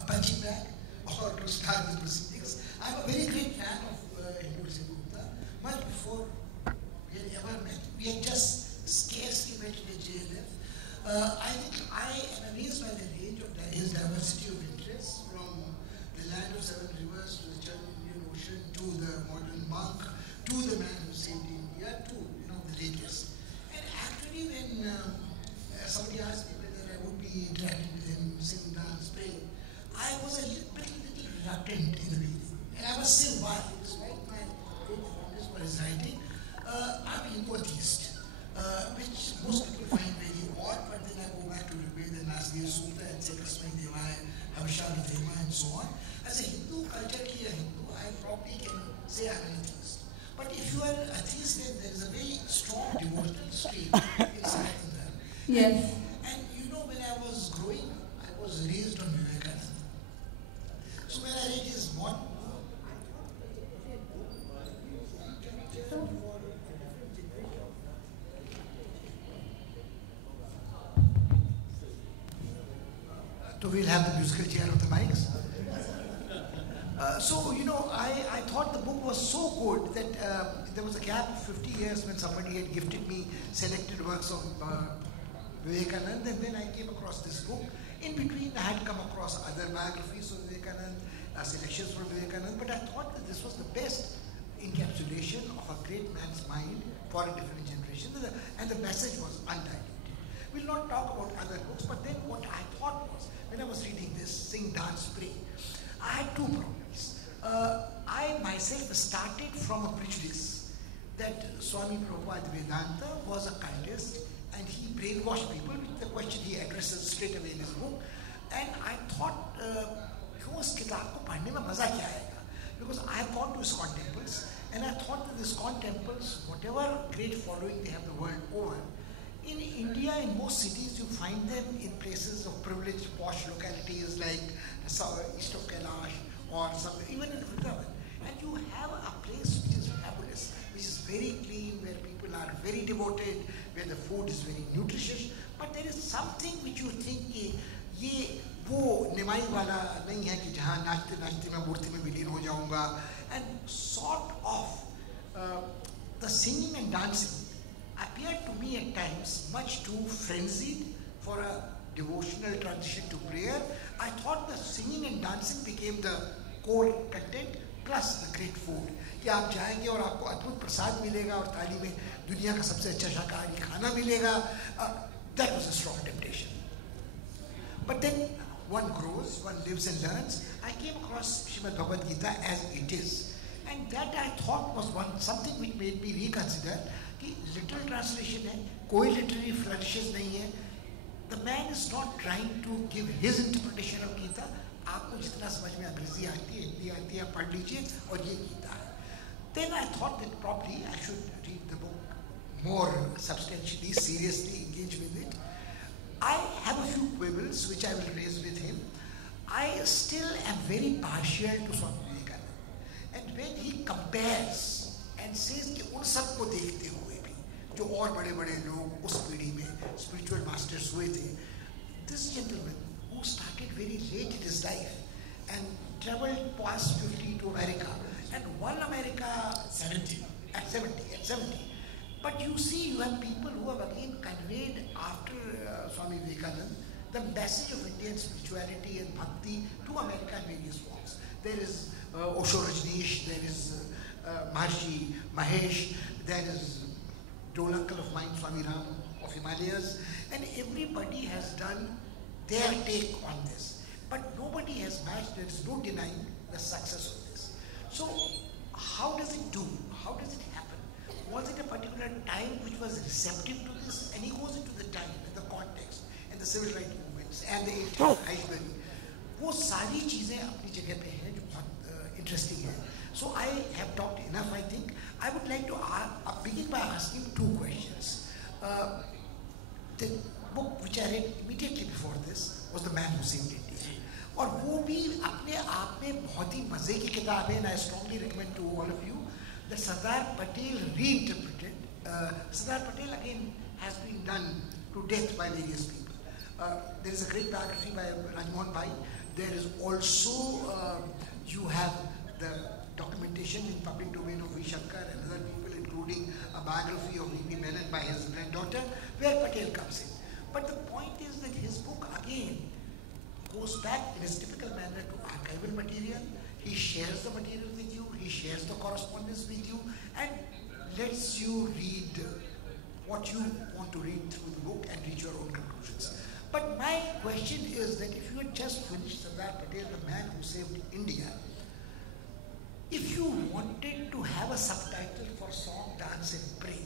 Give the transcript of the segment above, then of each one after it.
a punching bag or to start the proceedings. I'm a very great fan of Hindu Gupta. Much before we had ever met, we had just scarcely met in the JLF. I think I am amazed by the range of his diversity of interests, from the land of seven rivers to the Churning Indian Ocean to the modern monk to the man who saved India to the latest. And actually, when somebody asked me whether I would be interacting with him, sing, dance, play, I was a little reluctant in the beginning. And I must say why. Despite my great fondness for his writing, I'm a Hindu atheist, which most people find very odd, but then I go back to Rigveda and Nasir Sutta and say Krismai Devaya, Havishali Deva and so on. As a Hindu, culturally a Hindu, I probably can say I'm an atheist. But if you are an atheist, then there is a very strong devotional stream inside of them. Yes. And when I was growing, I was raised on Vivekananda. So when I read his one, so we'll have the musical chair of the mics. I thought the book was so good that there was a gap of 50 years when somebody had gifted me selected works of Vivekananda, and then I came across this book. In between, I had come across other biographies of Vivekananda, selections from Vivekananda, but I thought that this was the best encapsulation of a great man's mind for a different generation, and the message was undiluted. We'll not talk about other books, but then what I thought was, when I was reading this, Sing, Dance, Pray, I had two problems. I myself started from a prejudice that Swami Prabhupada Vedanta was a cultist and he brainwashed people with the question he addresses straight away in his book. And I thought, उस किताब को पढ़ने में मजा क्या आएगा? Because I have gone to ISKCON temples and I thought that the ISKCON temples, whatever great following they have the world over, in India, in most cities, you find them in places of privileged, posh localities like east of Kailash or somewhere, even in Vrindavan. And you have a place which is fabulous, which is very clean, where people are very devoted, where the food is very nutritious. But there is something which you think कि ये वो निमाई वाला नहीं है कि जहाँ नाचते नाचते मैं मूर्ति में विलीन हो जाऊँगा. And sort of the singing and dancing appeared to me at times much too frenzied for a devotional transition to prayer. I thought the singing and dancing became the core content plus the great food. कि आप जाएंगे और आपको अद्भुत प्रसाद मिलेगा और थाली में दुनिया का सबसे अच्छा शाकाहारी खाना मिलेगा. That was a strong temptation. But then one grows, one lives and learns. I came across Srimad Bhagavad Gita as it is. And that I thought was something which made me reconsider कि literal translation है, कोई literary flourishes नहीं है. The man is not trying to give his interpretation of Gita. आपको जितना समझ में अंग्रेजी आती है, हिंदी आती है, पढ़ लीजिए और ये गीता है. Then I thought that probably I should read the book more substantially, seriously engage with it. I have a few quibbles which I will raise with him. I still am very partial to Swami Vivekananda. And when he compares and says कि उन सबको देखते हुए भी जो और बड़े-बड़े लोग उस पीढ़ी में spiritual masters हुए थे, this gentleman who started very late in his life and traveled past 50 to America and won America at 70. But you see, you have people who have again conveyed after Swami Vivekananda the message of Indian spirituality and bhakti to America in various forms. There is Osho Rajneesh, there is Maharshi Mahesh, there is old uncle of mine, Swami Ram of Himalayas, and everybody has done their take on this. But nobody has matched, there is no denying the success of this. So, how does it do? How does it happen? Was it a particular time which was receptive to this? And he goes into the time and the context and the civil rights movements and the Ashbury. वो सारी चीज़ें अपनी जगह पे हैं जो बहुत interesting है. So I have talked enough, I think. I would like to begin by asking two questions. The book which I read immediately before this was The Man Who Saved India. और वो भी अपने आप में बहुत ही मज़े की किताब है, and I strongly recommend to all of you that Sardar Patel reinterpreted. Sardar Patel again has been done to death by various people. There is a great biography by Rajmohan Bhai There is also, you have the documentation in public domain of V. Shankar and other people, including a biography of V.P. Menon by his granddaughter, where Patel comes in. But the point is that his book again goes back in his typical manner to archival material. He shares the material with you, he shares the correspondence with you, and lets you read what you want to read through the book and reach your own conclusions. But my question is that if you had just finished Sardar Patel, the man who saved India, if you wanted to have a subtitle for Song, Dance and Pray,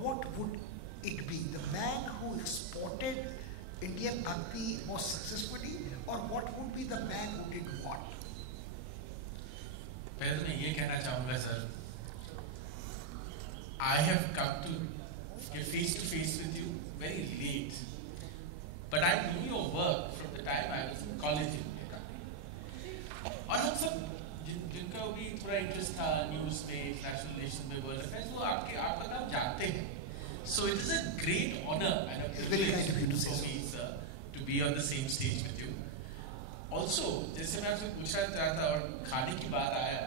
what would it be? The man who exported Indian Bhakti most successfully, or what would be the man who did what? पहले तो मैं ये कहना चाहूँगा sir, I have come to get face to face with you very late, but I knew your work from the time I was in college in India. और हम सब जिनका भी थोड़ा इंटरेस्ट था न्यूज़ में, इंटरनेशनल रिलेशन में, world affairs, वो आपका नाम जानते हैं. So it is a great honor and a privilege for me, sir, to be on the same stage with you. Also, जैसे मैं आपसे पूछना चाहता और खाने की बात आया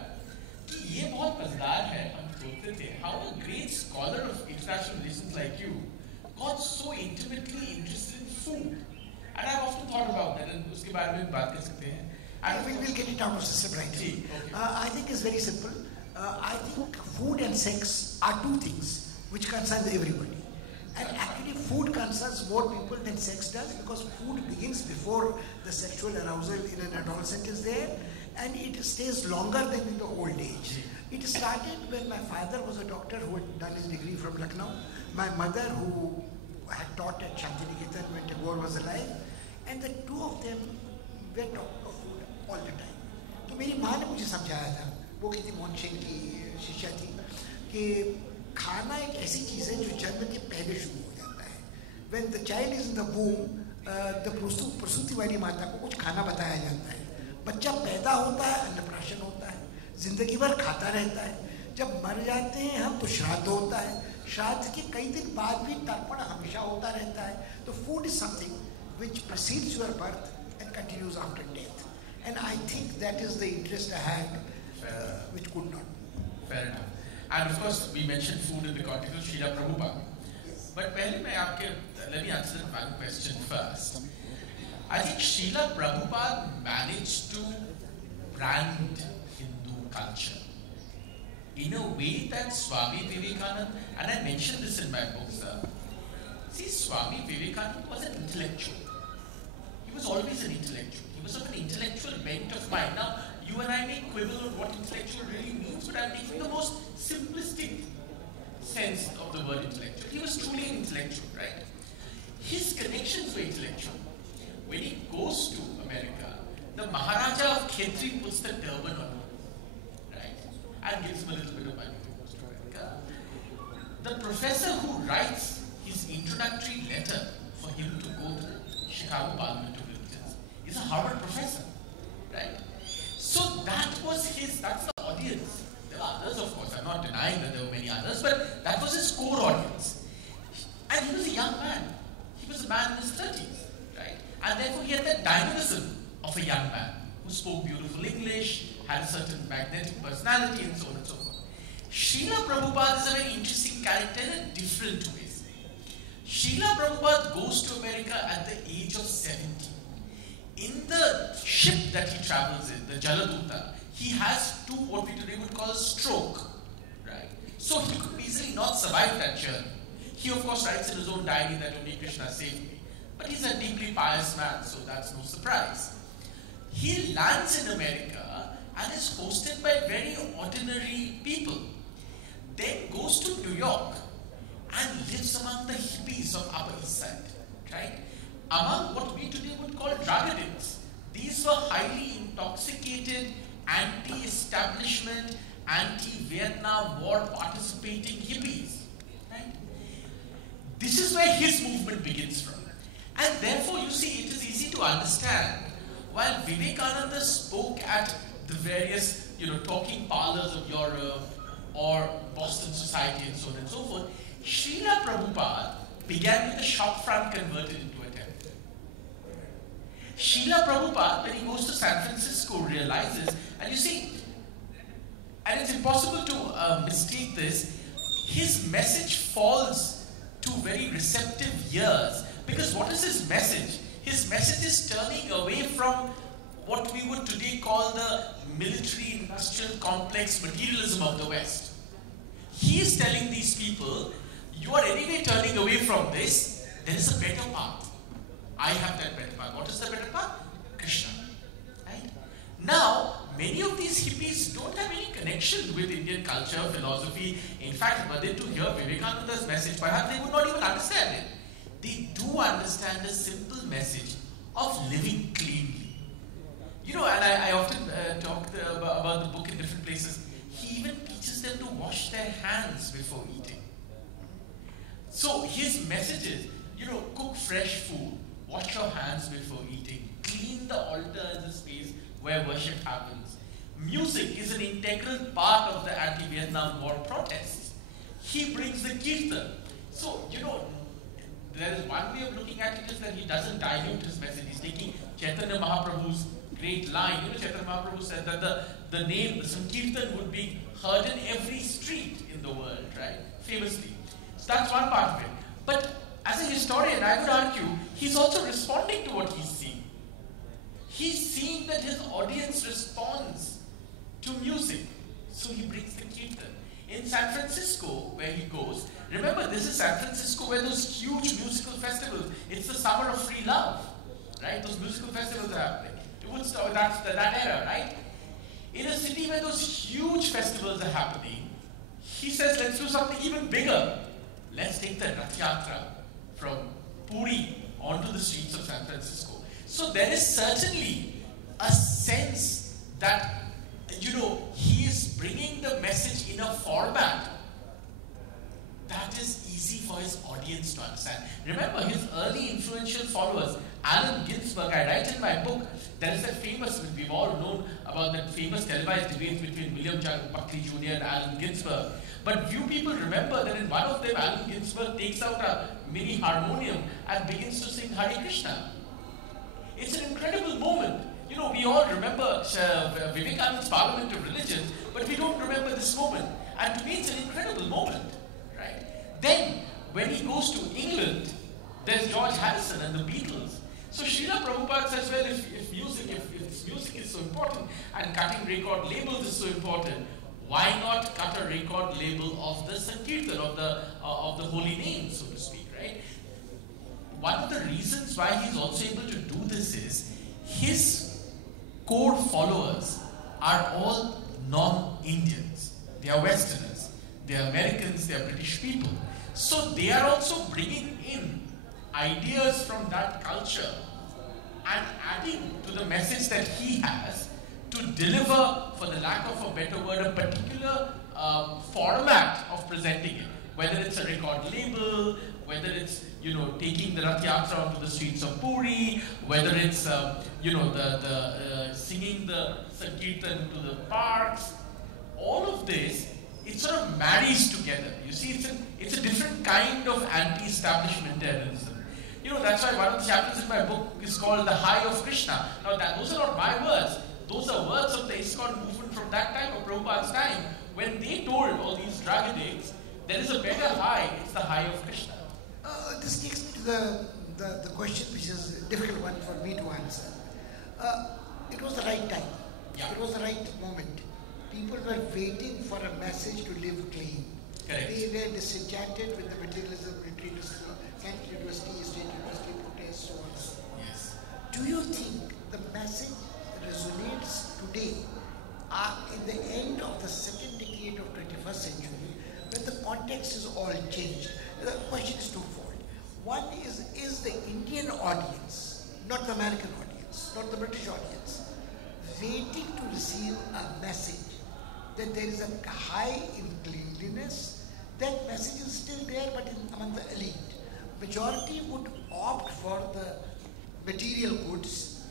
कि ये बहुत मजेदार है, हम सोचते थे how a great scholar of international relations like you got so intimately interested in food, and I've often thought about that, and उसके बारे में बात कर सकते हैं. And we'll get it out of system right now. Okay. I think it's very simple. I think food and sex are two things which concerns everybody. And actually food concerns more people than sex does, because food begins before the sexual arousal in an adolescent is there, and it stays longer than in the old age. It started when my father was a doctor who had done his degree from Lucknow, my mother who had taught at Shantiniketan when Tagore was alive, and the two of them were talking of food all the time. तो मेरी माँ ने मुझे समझाया था, वो किसी मोहन की शिष्या थी, कि खाना एक ऐसी चीज़ है जो जन्म के पहले शुरू हो जाता है. When the child is in the womb, the प्रसूति वाली माता को कुछ खाना बताया जाता है. बच्चा पैदा होता है, अन्नप्राशन होता है, जिंदगी भर खाता रहता है. जब मर जाते हैं हम तो श्राद्ध होता है. श्राद्ध के कई दिन बाद भी तर्पण हमेशा होता रहता है. तो food is something which precedes your birth and continues after death. And I think that is the interest I had, which could not. Fair enough. And of course, we mentioned food in the context of Srila Prabhupada. Yes. But let me answer one question first. I think Srila Prabhupada managed to brand Hindu culture in a way that Swami Vivekananda, and I mentioned this in my book, sir. See, Swami Vivekananda was an intellectual. He was always an intellectual. He was of an intellectual bent of mind. Now, you and I may quibble on what intellectual really means, but I'm taking the most simplistic sense of the word intellectual. He was truly an intellectual, right? His connections were intellectual. When he goes to America, the Maharaja of Khetri puts the turban on him, right? And gives him a little bit of money to go to America. The professor who writes his introductory letter for him to go to the Chicago Parliament of Religions is a Harvard professor, right? So that's the audience. There are others, of course, I'm not denying that there were many others, but that was his core audience. And he was a young man. He was a man in his 30s, right? And therefore he had that dynamism of a young man who spoke beautiful English, had a certain magnetic personality, and so on and so forth. Srila Prabhupada is a very interesting character in a different way. Srila Prabhupada goes to America at the age of 70. In the ship that he travels in, the Jaladuta, he has what we today would call a stroke, right? So he could easily not survive that journey. He of course writes in his own diary that only Krishna saved me. But he's a deeply pious man, so that's no surprise. He lands in America and is hosted by very ordinary people. Then goes to New York and lives among the hippies of Upper East Side, right? Among what we today would call drug addicts. These were highly intoxicated, anti-establishment, anti-Vietnam War participating hippies, right? This is where his movement begins from. And therefore, you see, it is easy to understand. While Vivekananda spoke at the various, talking parlors of Europe or Boston Society and so on and so forth, Srila Prabhupada began with a shop front converted into a temple. Srila Prabhupada, when he goes to San Francisco, realizes, and you see, and it's impossible to mistake this, his message falls to very receptive ears. Because what is his message? His message is turning away from what we would today call the military industrial complex materialism of the West. He is telling these people, you are anyway turning away from this, there is a better path. I have that better path. What is the better path? Krishna. Right? Now, many of these hippies don't have any connection with Indian culture, philosophy. In fact, were they to hear Vivekananda's message, perhaps they would not even understand it. They do understand a simple message of living cleanly. You know, and I often talk about the book in different places. He even teaches them to wash their hands before eating. So his message is, you know, cook fresh food, wash your hands before eating, clean the altar and the space where worship happens. Music is an integral part of the anti-Vietnam War protests. He brings the kirtan. So, you know, there is one way of looking at it is that he doesn't dilute his message. He's taking Chaitanya Mahaprabhu's great line. You know, Chaitanya Mahaprabhu said that the name, the Sankirtan would be heard in every street in the world, right? Famously. So that's one part of it. But as a historian, I would argue, he's also responding to what he's seeing. He's seeing that his audience responds to music. So he brings the kirtan. In San Francisco, where he goes, remember this is San Francisco where those huge musical festivals, it's the summer of free love, right? Those musical festivals are happening. Woodstock, that's that era, right? In a city where those huge festivals are happening, he says, let's do something even bigger. Let's take the Rath Yatra from Puri onto the streets of San Francisco. So there is certainly a sense that, you know, he is bringing the message in a format that is easy for his audience to understand. Remember, his early influential followers, Allen Ginsberg, I write in my book, there is that famous, we've all known about that famous televised debate between William Buckley Jr. and Allen Ginsberg. But few people remember that in one of them, Allen Ginsberg takes out a mini harmonium and begins to sing Hare Krishna. It's an incredible moment. You know, we all remember Vivekananda's Parliament of Religions, but we don't remember this moment. And to me, it's an incredible moment, right? Then, when he goes to England, there's George Harrison and the Beatles. So Srila Prabhupada says, well, if music is so important and cutting record labels is so important, why not cut a record label of the Sankirtan, of the holy name, so to speak, right? One of the reasons why he's also able to do this is his core followers are all non-Indians. They are Westerners, they are Americans, they are British people. So they are also bringing in ideas from that culture and adding to the message that he has to deliver, for the lack of a better word, a particular format of presenting it. Whether it's a record label, whether it's, you know, taking the Rath Yatra onto the streets of Puri, whether it's, you know, the singing the Sankirtan to the parks, all of this, it sort of marries together. You see, it's a different kind of anti-establishmentarianism. You know, that's why one of the chapters in my book is called The High of Krishna. Now, those are not my words. Those are words of the ISKCON movement from that time, of Prabhupada's time, when they told all these drug addicts, there is a better high, it's the high of Krishna. This takes me to the question, which is a difficult one for me to answer. It was the right time. Yeah. It was the right moment. People were waiting for a message to live clean. Correct. They were disenchanted with the materialism, military industry, Central University, State University protests, so on. Yes. Do you think the message resonates today, in the end of the second decade of 21st century, when the context is all changed? The question is twofold. One is the Indian audience, not the American audience, not the British audience, waiting to receive a message that there is a high in cleanliness? That message is still there, but among the elite. Majority would opt for the material goods.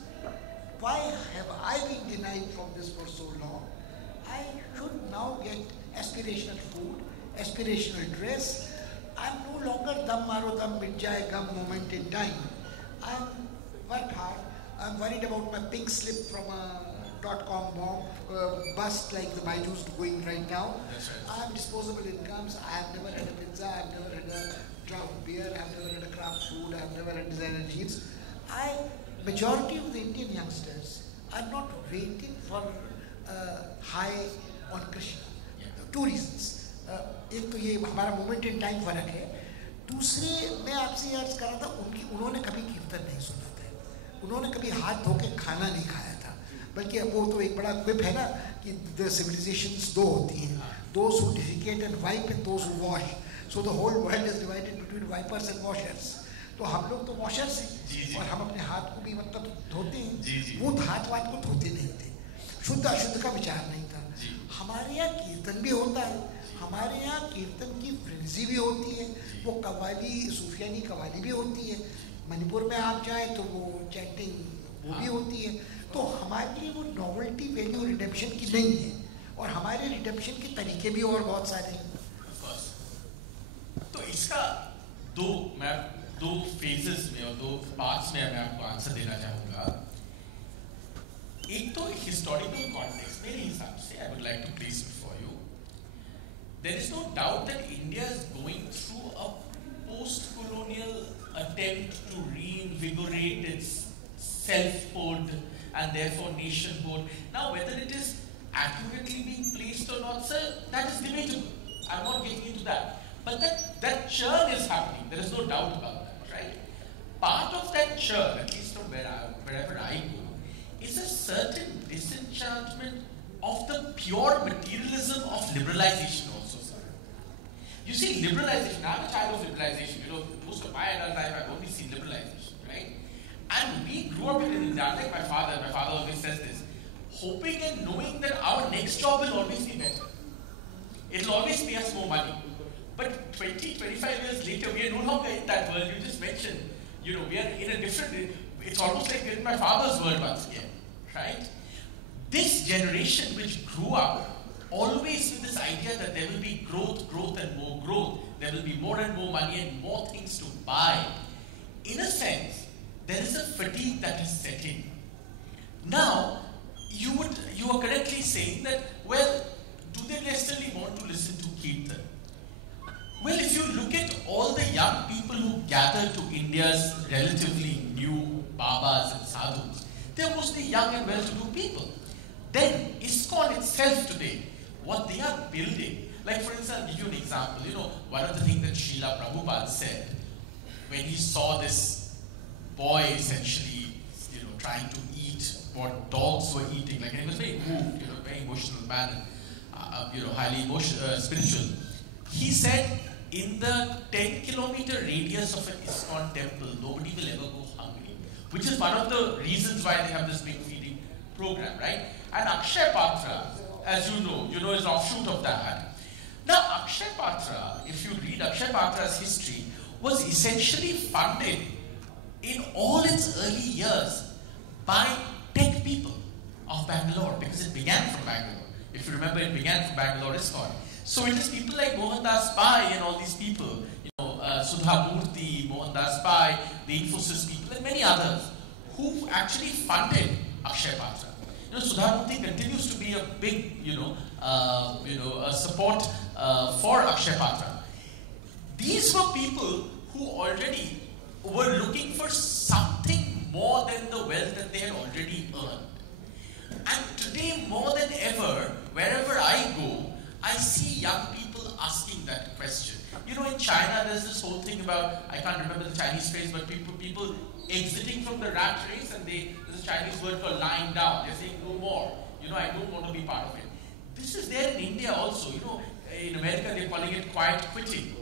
Why have I been denied from this for so long? I should now get aspirational food, aspirational dress. I'm no longer dam maro dam mit jaye gum moment in time. I'm work hard, I'm worried about my pink slip from a .com bomb bust like the Baiju's going right now. That's right. I have disposable incomes. I have never had a pizza. I have never had a draft beer. I have never had a craft food. I have never had designer jeans. Majority of the Indian youngsters are not waiting for high on Krishna. Two reasons. एक तो ये हमारा moment in time फर्क है. दूसरे मैं आपसे ये अर्ज कर रहा था उन्होंने कभी कीर्तन नहीं सुना था. उन्होंने कभी हाथ धो के खाना नहीं खाया था. बल्कि वो तो एक बड़ा क्विप है ना कि द सिविलाइजेशंस दो होती हैं. Those who defecate and wipe and those who wash. So the whole world is divided between wipers and washers. तो हम लोग तो वॉशर्स हैं और हम अपने हाथ को भी मतलब धोते हैं. वो हाथ वाथ को धोते नहीं थे. शुद्ध अशुद्ध का विचार नहीं था. हमारे यहाँ कीर्तन भी होता है. हमारे यहाँ कीर्तन की फ्रेंजी भी होती है. वो कव्वाली सूफियानी कव्वाली भी होती है. मणिपुर में आप जाए तो वो चैंटिंग वो भी होती है. तो हमारे लिए वो नॉवेल्टी वैल्यू रिडेम्पशन की नहीं है. और हमारे रिडेम्पशन के तरीके भी और बहुत सारे हैं. तो इसका दो फेजेस में और दो पार्ट्स में मैं आपको आंसर देना चाहूंगा. एक तो हिस्टोरिकल कॉन्टेक्स्ट मेरे हिसाब से I would like to place it for you. There is no doubt that India is going through a post colonial attempt to reinvigorate its selfhood and therefore nationhood. Now whether it is accurately being placed or not, sir, that is debatable. I'm not getting into that. But that churn is happening. There is no doubt about that, right? Part of that churn, at least from wherever I go, is a certain disenchantment of the pure materialism of liberalization also, sir. You see, liberalization, I'm a child of liberalization. You know, most of my adult life I've only seen liberalization, right? And we grew up in India, like my father always says this, hoping and knowing that our next job will always be better. It'll always pay us more money. But 25 years later, we are no longer in that world. You just mentioned, you know, we are in a different, it's almost like we're in my father's world once again, right? This generation which grew up always with this idea that there will be growth and more growth, there will be more and more money and more things to buy. In a sense, there is a fatigue that is set in. Now, you are correctly saying that, well, do they necessarily want to listen to Kirtan? Well, if you look at all the young people who gather to India's relatively new Babas and Sadhus, they're mostly young and well-to-do people. Then, ISKCON itself today, what they are building, like for instance, I'll give you an example. You know, one of the things that Srila Prabhupada said when he saw this boy essentially, you know, trying to eat what dogs were eating, like, and he was very moved, you know, very emotional man, you know, highly spiritual. He said, in the 10-kilometer radius of an ISKCON temple, nobody will ever go hungry, which is one of the reasons why they have this big feeding program, right? And Akshay Patra, as you know, is an offshoot of that. Now, Akshay Patra, if you read Akshay Patra's history, was essentially funded in all its early years by tech people of Bangalore, because it began from Bangalore. If you remember, it began from Bangalore ISKCON. So it is people like Mohandas Pai and all these people, you know, Sudha Murthy, Mohandas Pai, the Infosys people, and many others who actually funded Akshay Patra. You know, Sudha Murthy continues to be a big, support for Akshay Patra. These were people who already were looking for something more than the wealth that they had already earned. And today, more than ever, wherever I go, I see young people asking that question. You know, in China, there's this whole thing about, I can't remember the Chinese phrase, but people exiting from the rat race, and there's a Chinese word called lying down. They're saying no more. You know, I don't want to be part of it. This is there in India also. You know, in America, they're calling it quiet quitting.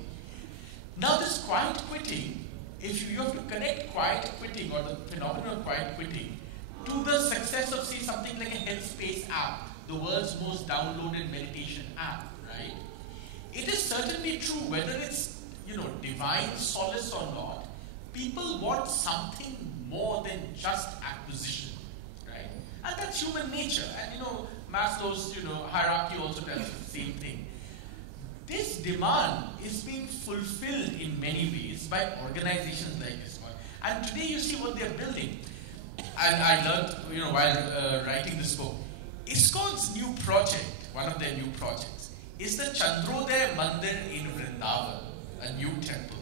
Now, this quiet quitting, if you have to connect quiet quitting or the phenomenon of quiet quitting to the success of, say, something like a Headspace app, the world's most downloaded meditation app, right? It is certainly true, whether it's, you know, divine solace or not, people want something more than just acquisition, right? And that's human nature. And, you know, Maslow's, you know, hierarchy also tells us the same thing. This demand is being fulfilled in many ways by organizations like this one. And today you see what they're building. and I learned, while writing this book, ISKCON's new project, one of their new projects, is the Chandrodaya Mandir in Vrindavan, a new temple,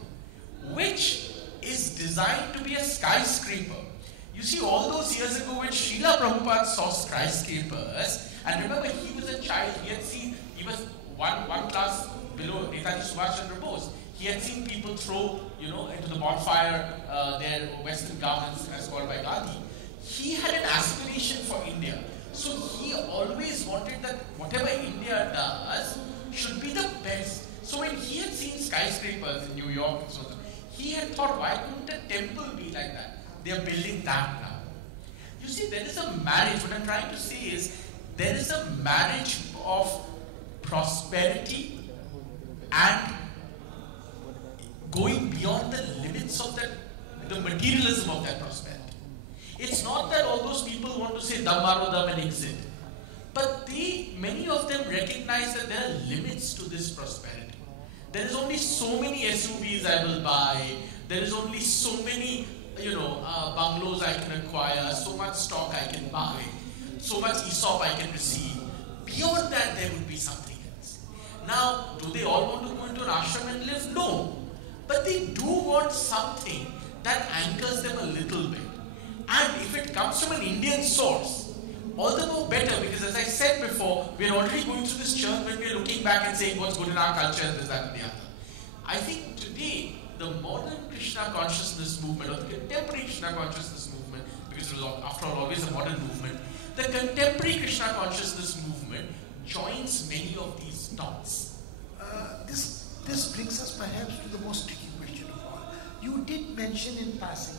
which is designed to be a skyscraper. You see, all those years ago when Srila Prabhupada saw skyscrapers, and remember, he was a child, he was one class below Netaji Subhash Chandra Bose. He had seen people throw, into the bonfire their Western garments as called by Gandhi. He had an aspiration for India. So he always wanted that whatever India does should be the best. So when he had seen skyscrapers in New York and so on, he had thought, why couldn't a temple be like that? They are building that now. You see, there is a marriage. What I'm trying to say is, there is a marriage of prosperity and going beyond the limits of the materialism of that prosperity. It's not that all those people want to say dam maro dam and exit, but many of them recognize that there are limits to this prosperity. There is only so many SUVs I will buy. There is only so many, bungalows I can acquire, so much stock I can buy, so much ESOP I can receive. Beyond that, there would be something else. Now, do they all want to go into an ashram and live? No. But they do want something that anchors them a little bit. And if it comes from an Indian source, all the more better, because as I said before, we're already going through this churn when we're looking back and saying what's good in our culture and this, that, and the other. I think today, the modern Krishna consciousness movement, or the contemporary Krishna consciousness movement, because it was after all always a modern movement, the contemporary Krishna consciousness movement joins many of these dots. This brings us perhaps to the most tricky question of all. You did mention in passing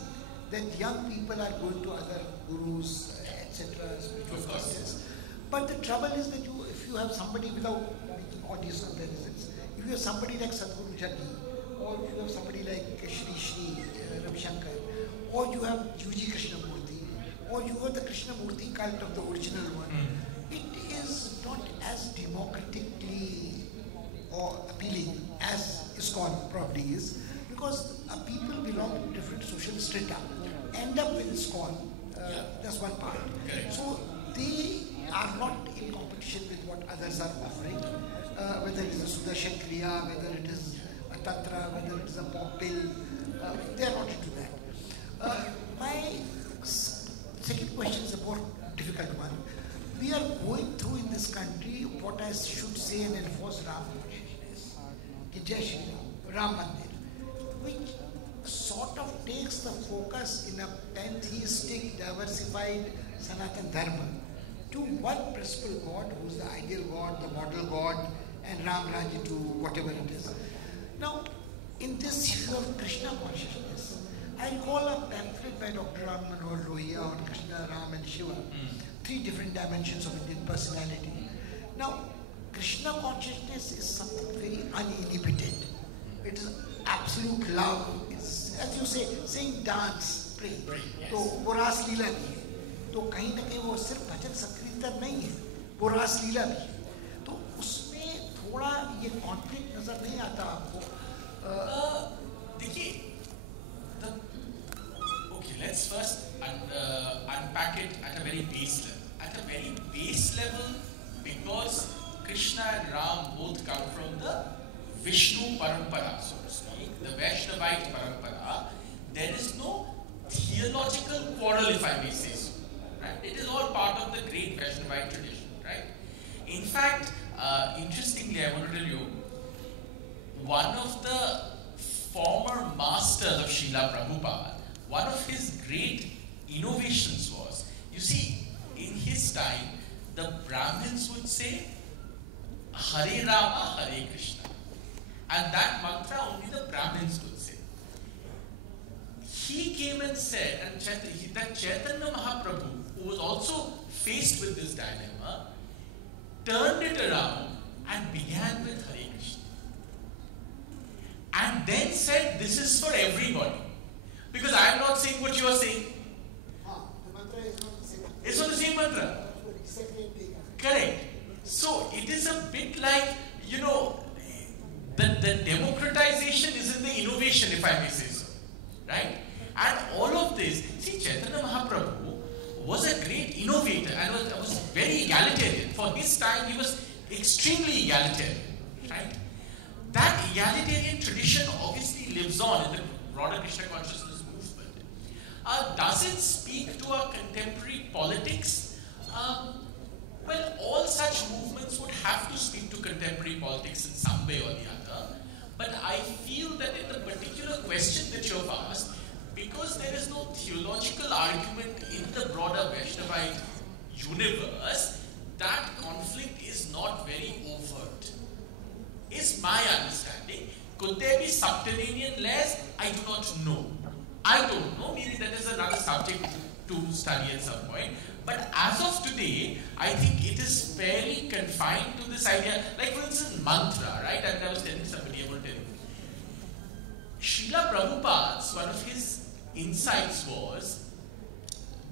that young people are going to other gurus, etc., spiritual teachers. But the trouble is that if you have somebody without making audience comparisons, if you have somebody like Sadhguru Jaggi, or if you have somebody like Shri Ravi Shankar, or you have G. Krishnamurti, or you have the Krishnamurti cult of the original one, it is not as democratically or appealing as ISKCON probably is, because people belong to different social strata, end up with ISKCON, that's one part. Okay. So they are not in competition with what others are offering, whether it is a Sudarshan Kriya, whether it is a Tantra, whether it is a pop pill, they are not into that. My second question is a more difficult one. We are going through in this country what I should say and enforce Ram consciousness, Jai Shri Ram Mandir, which sort of takes the focus in a pantheistic, diversified Sanatan Dharma to one principal God who is the ideal God, the model God, and Ram Raji to whatever it is. Now, in this issue of Krishna consciousness, I recall a pamphlet by Dr. Ram Manohar Lohia on Krishna, Ram and Shiva, three different dimensions of Indian personality. Now, Krishna consciousness is something very uninhibited. It is absolute love. It's, as you say, saying dance, pray. तो वो रास लीला भी है. तो कहीं ना कहीं वो सिर्फ भजन संकीर्तन नहीं है, वो रास लीला भी है. तो उसमें थोड़ा ये कॉन्फ्लिक्ट नजर नहीं आता आपको? देखिए, okay, let's first unpack it at a very base level. At a very base level, because Krishna and Ram both come from the Vishnu Parampara, so to speak, the Vaishnavite Parampara, there is no theological quarrel, if I may say so. Right? It is all part of the great Vaishnavite tradition. Right? In fact, interestingly, I want to tell you, one of the former masters of Srila Prabhupada, one of his great innovations was, you see, in his time, the Brahmins would say, Hare Rama, Hare Krishna. And that mantra only the Brahmins could say. He came and said, and that Chaitanya Mahaprabhu, who was also faced with this dilemma, turned it around and began with Hare Krishna. And then said, this is for everybody. Because I am not saying what you are saying. The mantra is not the same. It's not the same mantra. Correct. So it is a bit like, the democratization is in the innovation, if I may say so. Right? And all of this, see, Chaitanya Mahaprabhu was a great innovator and was very egalitarian. For his time, he was extremely egalitarian, right? That egalitarian tradition obviously lives on in the broader Krishna consciousness movement. Does it speak to our contemporary politics? Well, all such movements would have to speak to contemporary politics in some way or the other. But I feel that in the particular question that you have asked, because there is no theological argument in the broader Vaishnavite universe, that conflict is not very overt. Is my understanding. Could there be subterranean layers? I do not know. I don't know. Maybe that is another subject to study at some point. But as of today, I think it is fairly confined to this idea. Like for instance, mantra, right? And I was telling somebody, I want to tell you. Srila Prabhupada's, one of his insights was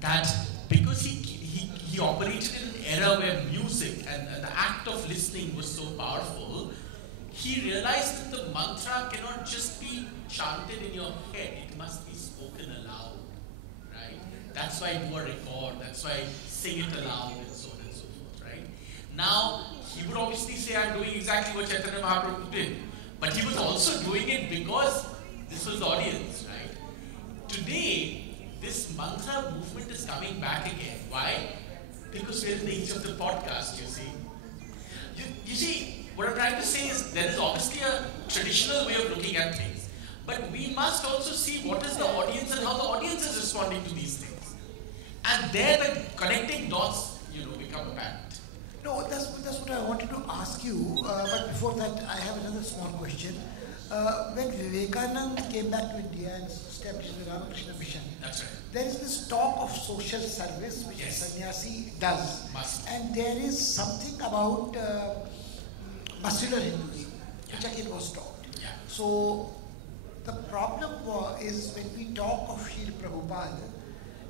that because he operated in an era where music and the act of listening was so powerful, he realized that the mantra cannot just be chanted in your head, it must be spoken aloud, right? That's why I do a record, that's why I sing it aloud and so on and so forth, right? Now, he would obviously say, I'm doing exactly what Chaitanya Mahaprabhu did, but he was also doing it because this was the audience, right? Today, this mantra movement is coming back again. Why? Because we're in the age of the podcast, you see. You see, what I'm trying to say is there is obviously a traditional way of looking at things. But we must also see what is the audience and how the audience is responding to these things. And there the connecting dots, become apparent. No, that's what I wanted to ask you. But before that, I have another small question. When Vivekananda came back to India and established the Ramakrishna Mission, that's right. There is this talk of social service which a sannyasi does. Must. And there is something about muscular Hinduism, which again was taught. Yeah. So the problem is when we talk of Srila Prabhupada,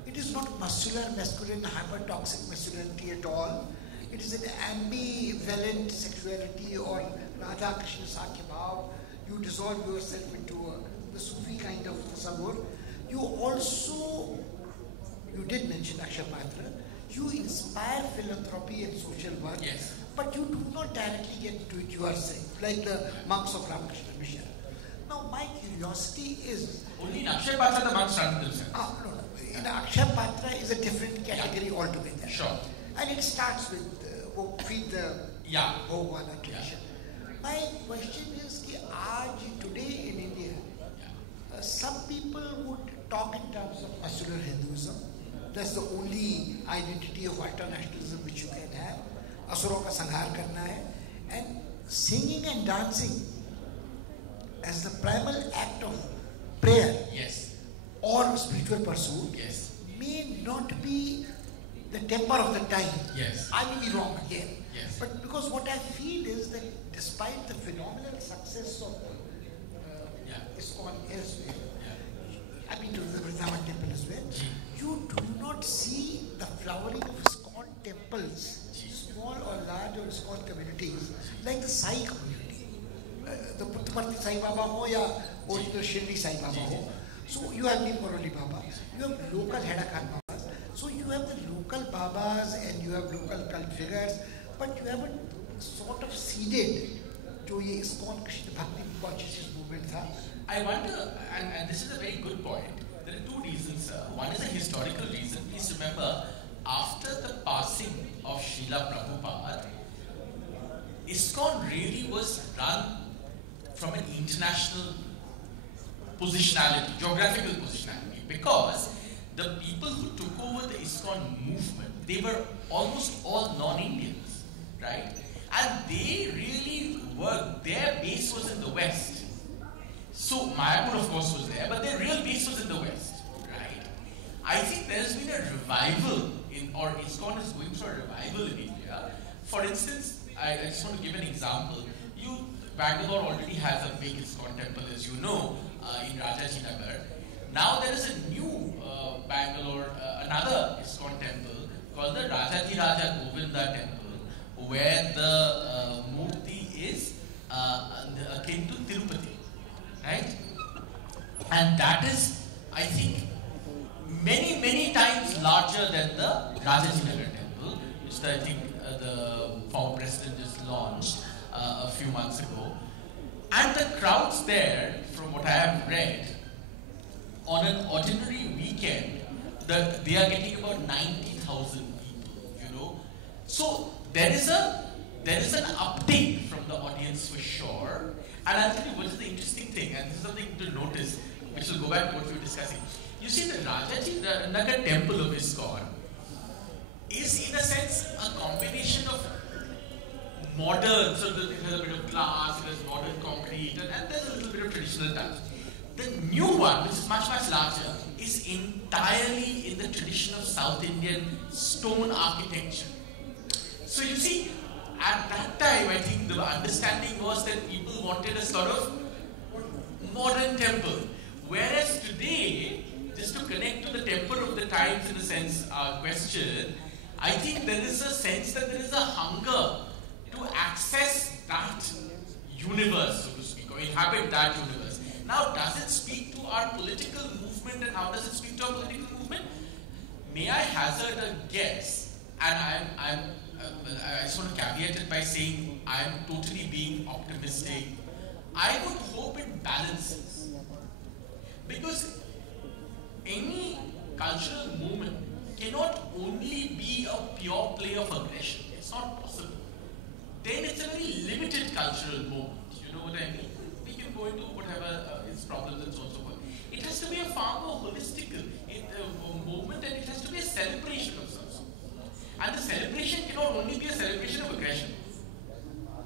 it is not muscular, masculine, hypertoxic masculinity at all. It is an ambivalent sexuality or Radha Krishna Sakya Bhav. You dissolve yourself into the Sufi kind of tasavvur. You did mention Akshay Patra, you inspire philanthropy and social work, yes. But you do not directly get into it yourself, like the monks of Ramakrishna Mission. Now, my curiosity is... Only in Akshay Patra the monks started themselves. No. In Akshay Patra is a different category altogether. Sure. And it starts with feed the Bhogwana tradition. My question is, today in India, some people would talk in terms of muscular Hinduism. That's the only identity of ultranationalism which you can have. Asuron ka sanghar karna hai. And singing and dancing as the primal act of prayer, yes, or spiritual pursuit, yes, may not be the temper of the time. Yes. I may be wrong again. Yes. But because what I feel is that despite the phenomenal success of ISKCON elsewhere, I've been to the Vrindavan temple as well, you do not see the flowering of ISKCON temples, small or large or ISKCON communities, like the Sai community. The Puttaparthi Sai Baba ho ya original Shirdi Sai Baba ho. So you have Neem Karoli Baba, you have local Hedakan Babas. So you have the local Babas and you have local cult figures, but you haven't sort of seeded जो ये ISKCON Krishna Bhakti consciousness movement था. I wonder, and this is a very good point. There are two reasons, sir. One is a historical reason. Please remember, after the passing of Srila Prabhupada, ISKCON really was run from an international positionality, geographical positionality, because the people who took over the ISKCON movement, they were almost all non-Indians, right? And they really their base was in the West. So Mayapur of course was there, but their real base was in the West, right? I think there's been a revival or ISKCON is going through a revival in India. For instance, I just want to give an example. Bangalore already has a big ISKCON temple, as you know, in Rajajinagar. Now there is a new Bangalore, another ISKCON temple called the Rajaji Raja Govinda temple, where the Murti is akin to Tirupati, right? And that is, I think, many, many times larger than the Rajajinagar temple, which I think the former president just launched a few months ago. And the crowds there, from what I have read, on an ordinary weekend, they are getting about 90,000 people, you know. So there is an uptake from the audience for sure. And I'll tell you what is the interesting thing, and this is something to notice, which will go back to what we were discussing. You see, the Rajajinagar temple of ISKCON is in a sense a combination of modern, so it has a bit of glass, it has modern concrete, and there's a little bit of traditional touch. The new one, which is much, much larger, is entirely in the tradition of South Indian stone architecture. So you see, at that time, I think the understanding was that people wanted a sort of modern temple. Whereas today, just to connect to the temper of the times in a sense, question, I think there is a sense that there is a hunger to access that universe, so to speak, or inhabit that universe. Now, does it speak to our political movement, and how does it speak to our political movement? May I hazard a guess? And I just want to caveat it by saying I'm totally being optimistic. I would hope it balances. Because any cultural movement cannot only be a pure play of aggression. It's not possible. Then it's a very limited cultural movement. You know what I mean? We can go into whatever its problems and so on and so forth. It has to be a far more holistic movement, and it has to be a celebration of some sort. And the celebration cannot only be a celebration of aggression.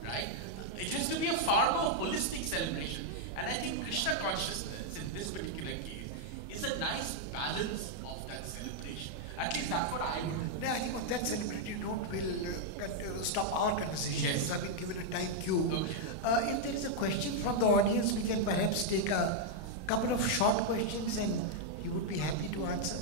Right? It has to be a far more holistic celebration. And I think Krishna consciousness in this particular case is a nice balance of that celebration. At least that's what I would do. No, I think on that celebrity note, we'll stop our conversation. Yes. I've been given a time cue. Okay. If there is a question from the audience, we can perhaps take a couple of short questions and you would be happy to answer.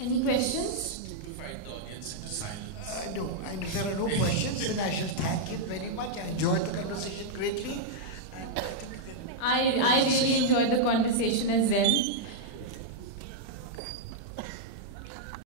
Any questions? To provide the audience into silence. No, and if there are no questions, then I shall thank you very much. I enjoyed the conversation greatly. And I think I really enjoyed the conversation as well.